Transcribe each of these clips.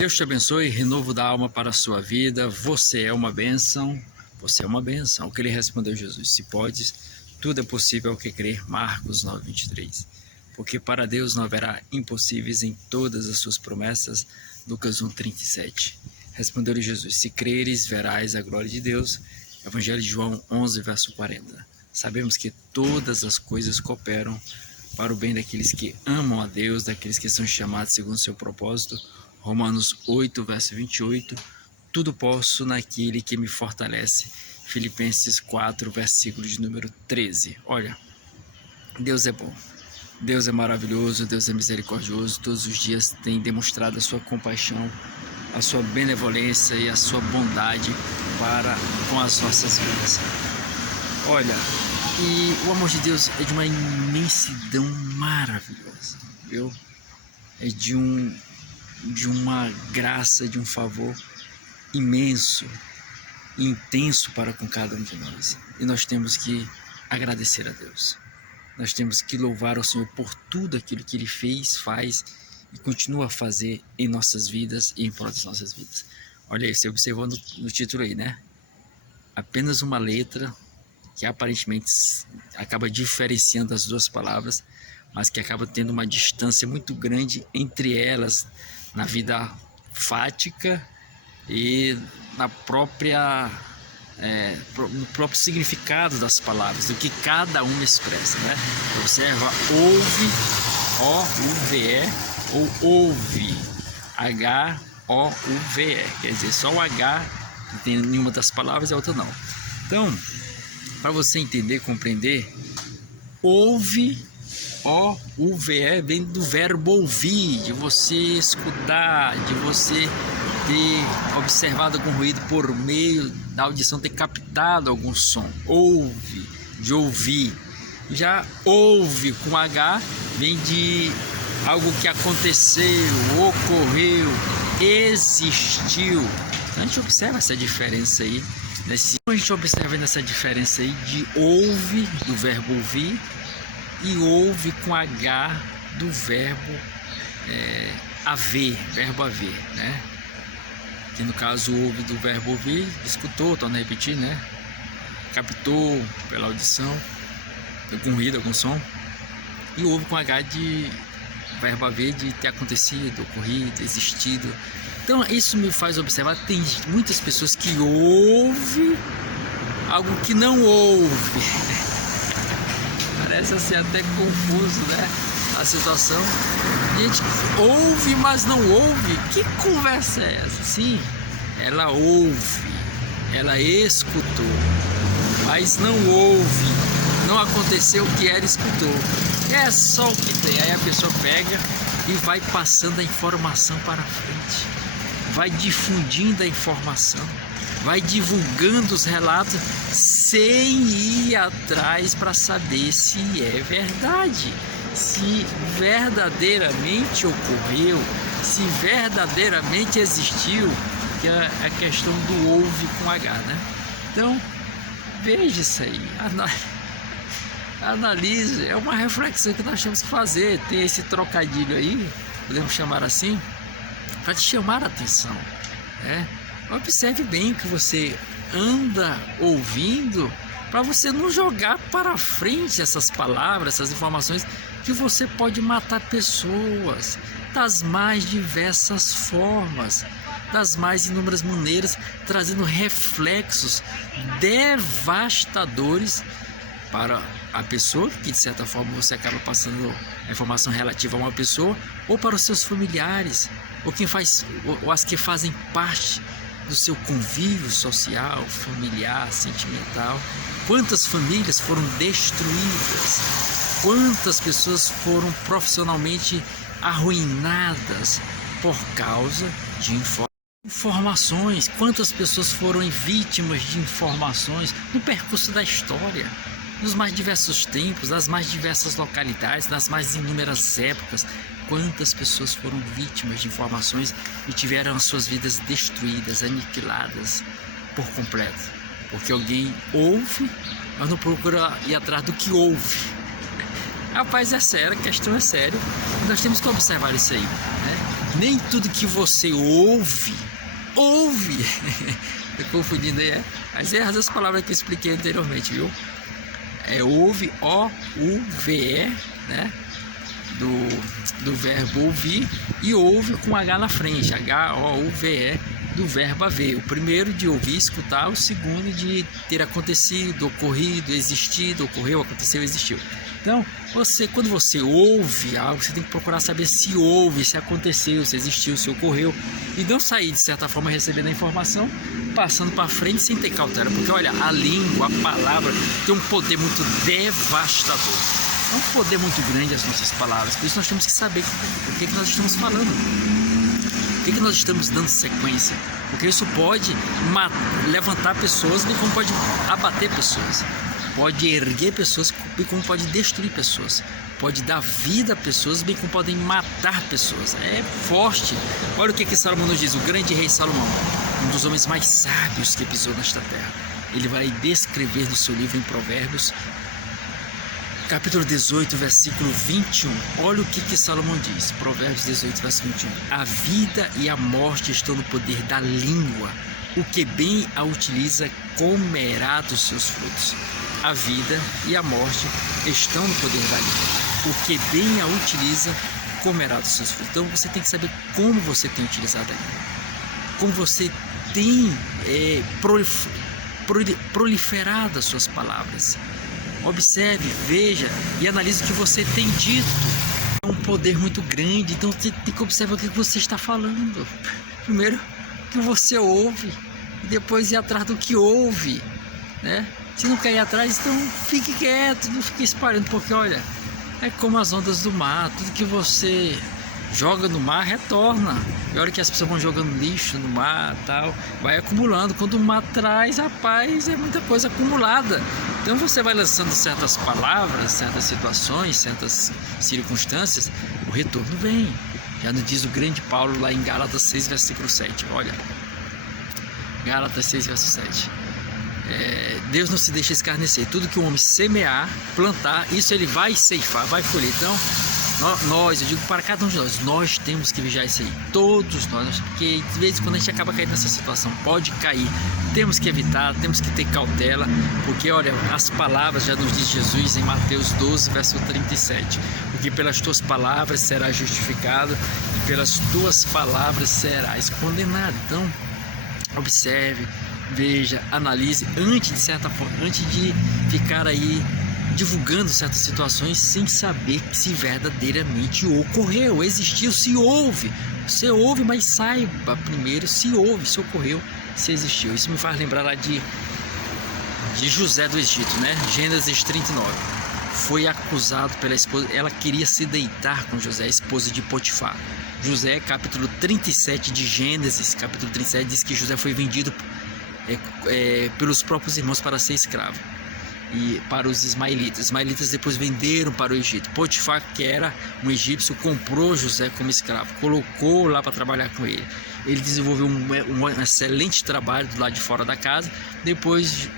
Deus te abençoe, renovo da alma para a sua vida. Você é uma bênção, você é uma bênção. O que ele respondeu Jesus: se podes, tudo é possível ao que crer. Marcos 9:23. Porque para Deus não haverá impossíveis em todas as suas promessas. Lucas 1:37. Respondeu-lhe Jesus: se creres, verás a glória de Deus. Evangelho de João 11, verso 40. Sabemos que todas as coisas cooperam para o bem daqueles que amam a Deus, daqueles que são chamados segundo o seu propósito. Romanos 8, verso 28. Tudo posso naquele que me fortalece. Filipenses 4, versículo de número 13. Olha, Deus é bom. Deus é maravilhoso, Deus é misericordioso. Todos os dias tem demonstrado a sua compaixão, a sua benevolência e a sua bondade para com as nossas vidas. Olha, e o amor de Deus é de uma imensidão maravilhosa, viu? É de uma graça, de um favor imenso, intenso para com cada um de nós. E nós temos que agradecer a Deus. Nós temos que louvar ao Senhor por tudo aquilo que Ele fez, faz e continua a fazer em nossas vidas e em prol das nossas vidas. Olha aí, você observou no título aí, né? Apenas uma letra que aparentemente acaba diferenciando as duas palavras, mas que acaba tendo uma distância muito grande entre elas na vida fática e no próprio significado das palavras, do que cada uma expressa, né? Observa, ouve, O-U-V-E, ou ouve, H-O-U-V-E, quer dizer, só o H que tem em uma das palavras e a outra não. Então, para você entender, compreender, ouve, O-U-V-E, vem do verbo ouvir, de você escutar, de você ter observado algum ruído por meio da audição, ter captado algum som. Ouve, de ouvir. Já ouve com H vem de algo que aconteceu, ocorreu, existiu. Então a gente observa essa diferença aí. A gente observa essa diferença aí de ouve, do verbo ouvir, e ouve com H do verbo haver, verbo haver, né? Que no caso ouve do verbo ouvir, escutou, torna a repetir, né? Captou pela audição, algum ruído, algum som. E ouve com H de verbo haver, de ter acontecido, ocorrido, existido. Então isso me faz observar, tem muitas pessoas que ouvem algo que não ouve. Parece assim até confuso, né? A situação. A gente ouve, mas não ouve. Que conversa é essa? Sim, ela ouve, ela escutou, mas não ouve. Não aconteceu o que ela escutou. É só o que tem. Aí a pessoa pega e vai passando a informação para frente, vai difundindo a informação, vai divulgando os relatos sem ir atrás para saber se é verdade, se verdadeiramente ocorreu, se verdadeiramente existiu, que é a questão do ouve com H, né? Então, veja isso aí, analise, é uma reflexão que nós temos que fazer. Tem esse trocadilho aí, podemos chamar assim, para te chamar a atenção, né? Observe bem o que você anda ouvindo, para você não jogar para frente essas palavras, essas informações, que você pode matar pessoas das mais diversas formas, das mais inúmeras maneiras, trazendo reflexos devastadores para a pessoa, que de certa forma você acaba passando a informação relativa a uma pessoa, ou para os seus familiares, ou as que fazem parte do seu convívio social, familiar, sentimental. Quantas famílias foram destruídas, quantas pessoas foram profissionalmente arruinadas por causa de informações, quantas pessoas foram vítimas de informações no percurso da história, nos mais diversos tempos, nas mais diversas localidades, nas mais inúmeras épocas. Quantas pessoas foram vítimas de informações e tiveram as suas vidas destruídas, aniquiladas por completo, porque alguém ouve, mas não procura ir atrás do que ouve. Rapaz, é sério, a questão é séria, nós temos que observar isso aí, né? Nem tudo que você ouve, tô confundindo aí, mas é as palavras que eu expliquei anteriormente, viu? Ouve, O-U-V-E, né? Do verbo ouvir, e ouve com H na frente, H-O-U-V-E, do verbo haver. O primeiro de ouvir, escutar, o segundo de ter acontecido, ocorrido, existido, ocorreu, aconteceu, existiu. Então, quando você ouve algo, você tem que procurar saber se houve, se aconteceu, se existiu, se ocorreu, e não sair, de certa forma, recebendo a informação, passando para frente sem ter cautela, porque olha, a língua, a palavra tem um poder muito devastador. É um poder muito grande as nossas palavras, por isso nós temos que saber o que nós estamos falando, o que nós estamos dando sequência, porque isso pode levantar pessoas, bem como pode abater pessoas, pode erguer pessoas, bem como pode destruir pessoas, pode dar vida a pessoas, bem como podem matar pessoas. É forte. Olha o que Salomão nos diz, o grande rei Salomão, um dos homens mais sábios que pisou nesta terra. Ele vai descrever no seu livro em Provérbios, capítulo 18, versículo 21. Olha o que Salomão diz. Provérbios 18, versículo 21. A vida e a morte estão no poder da língua. O que bem a utiliza comerá dos seus frutos. A vida e a morte estão no poder da língua. O que bem a utiliza comerá dos seus frutos. Então você tem que saber como você tem utilizado a língua. Como você tem proliferado as suas palavras. Observe, veja e analise o que você tem dito. É um poder muito grande, então você tem que observar o que você está falando. Primeiro, o que você ouve, e depois ir atrás do que ouve, né? Se não cair atrás, então fique quieto, não fique espalhando, porque olha, é como as ondas do mar, tudo que você joga no mar retorna. E olha que as pessoas vão jogando lixo no mar, tal, vai acumulando. Quando o mar traz, rapaz, é muita coisa acumulada. Então você vai lançando certas palavras, certas situações, certas circunstâncias, o retorno vem. Já nos diz o grande Paulo lá em Gálatas 6, versículo 7. Olha, Gálatas 6, versículo 7. Deus não se deixa escarnecer. Tudo que o homem semear, plantar, isso ele vai ceifar, vai colher. Então, eu digo para cada um de nós temos que vigiar isso aí, todos nós, porque de vez em quando a gente acaba caindo nessa situação, pode cair, temos que evitar, temos que ter cautela, porque olha, as palavras, já nos diz Jesus em Mateus 12, versículo 37, porque pelas tuas palavras serás justificado e pelas tuas palavras serás condenado. Então, observe, veja, analise, antes de ficar aí divulgando certas situações sem saber se verdadeiramente ocorreu, existiu, se houve. Você ouve, mas saiba primeiro se houve, se ocorreu, se existiu. Isso me faz lembrar lá de José do Egito, né? Gênesis 39. Foi acusado pela esposa, ela queria se deitar com José, esposa de Potifar. José, capítulo 37 de Gênesis, capítulo 37, diz que José foi vendido pelos próprios irmãos para ser escravo. E para os ismaelitas. Os ismaelitas depois venderam para o Egito. Potifar, que era um egípcio, comprou José como escravo, colocou lá para trabalhar com ele. Ele desenvolveu um excelente trabalho do lado de fora da casa. Depois,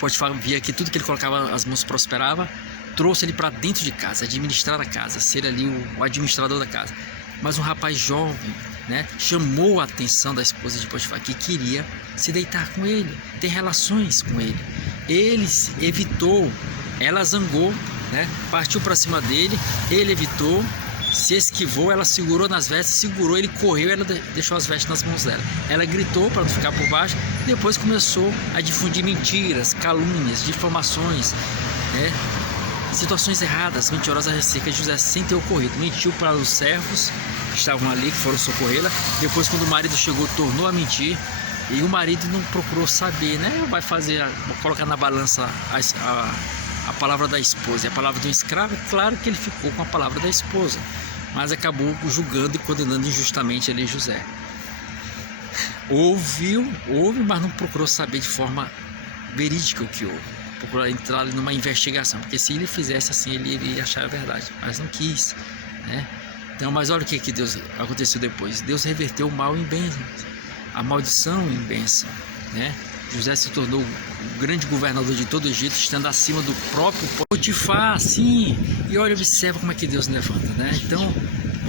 Potifar via que tudo que ele colocava as mãos prosperava, trouxe ele para dentro de casa, administrar a casa, ser ali o administrador da casa. Mas um rapaz jovem, né, chamou a atenção da esposa de Potifar, que queria se deitar com ele, ter relações com ele. Ele evitou, ela zangou, né, partiu para cima dele, ele evitou, se esquivou, ela segurou nas vestes, segurou, ele correu, ela deixou as vestes nas mãos dela. Ela gritou para não ficar por baixo, depois começou a difundir mentiras, calúnias, difamações, né, situações erradas, mentirosas acerca de José sem ter ocorrido. Mentiu para os servos que estavam ali, que foram socorrê-la. Depois, quando o marido chegou, tornou a mentir. E o marido não procurou saber, né? Vai colocar na balança a palavra da esposa e a palavra do escravo. Claro que ele ficou com a palavra da esposa, mas acabou julgando e condenando injustamente ali José. Ouve, mas não procurou saber de forma verídica o que houve. Procurou entrar numa investigação, porque se ele fizesse assim, ele iria achar a verdade, mas não quis, né? Então, mas olha o que Deus aconteceu depois. Deus reverteu o mal em bênção, a maldição em bênção, né? José se tornou o grande governador de todo o Egito, estando acima do próprio Potifar, sim. E olha, observa como é que Deus levanta, né? Então,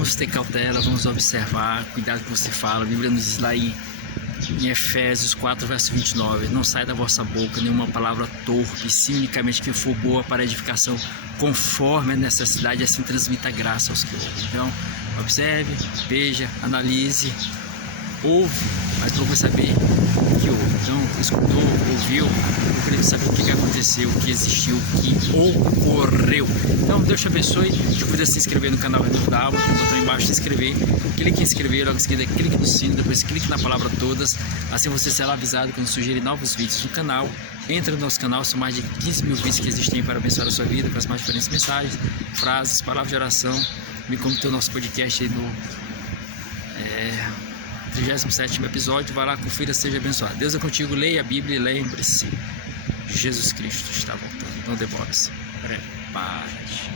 vamos ter cautela, vamos observar, cuidado com o que você fala. A Bíblia nos diz lá em Efésios 4, verso 29, não sai da vossa boca nenhuma palavra torpe, sim unicamente que for boa para edificação, conforme a necessidade, assim transmita graça aos que ouvem. Então, observe, veja, analise, ouve, mas procure saber o que houve. Então, escutou, ouviu, procure saber o que aconteceu, o que existiu, o que ocorreu. Então, Deus te abençoe. Te convido a se inscrever no canal Renovo da Alma, tem um botão embaixo de se inscrever. Clique em inscrever, logo em seguida clique no sino, depois clique na palavra todas. Assim você será avisado quando surgirem novos vídeos no canal. Entra no nosso canal, são mais de 15 mil vídeos que existem para abençoar a sua vida, com as mais diferentes mensagens, frases, palavras de oração. Me conta o nosso podcast aí no 37º episódio. Vai lá, confira, seja abençoado. Deus é contigo, leia a Bíblia e lembre-se, Jesus Cristo está voltando. Não demore-se. Prepare-te.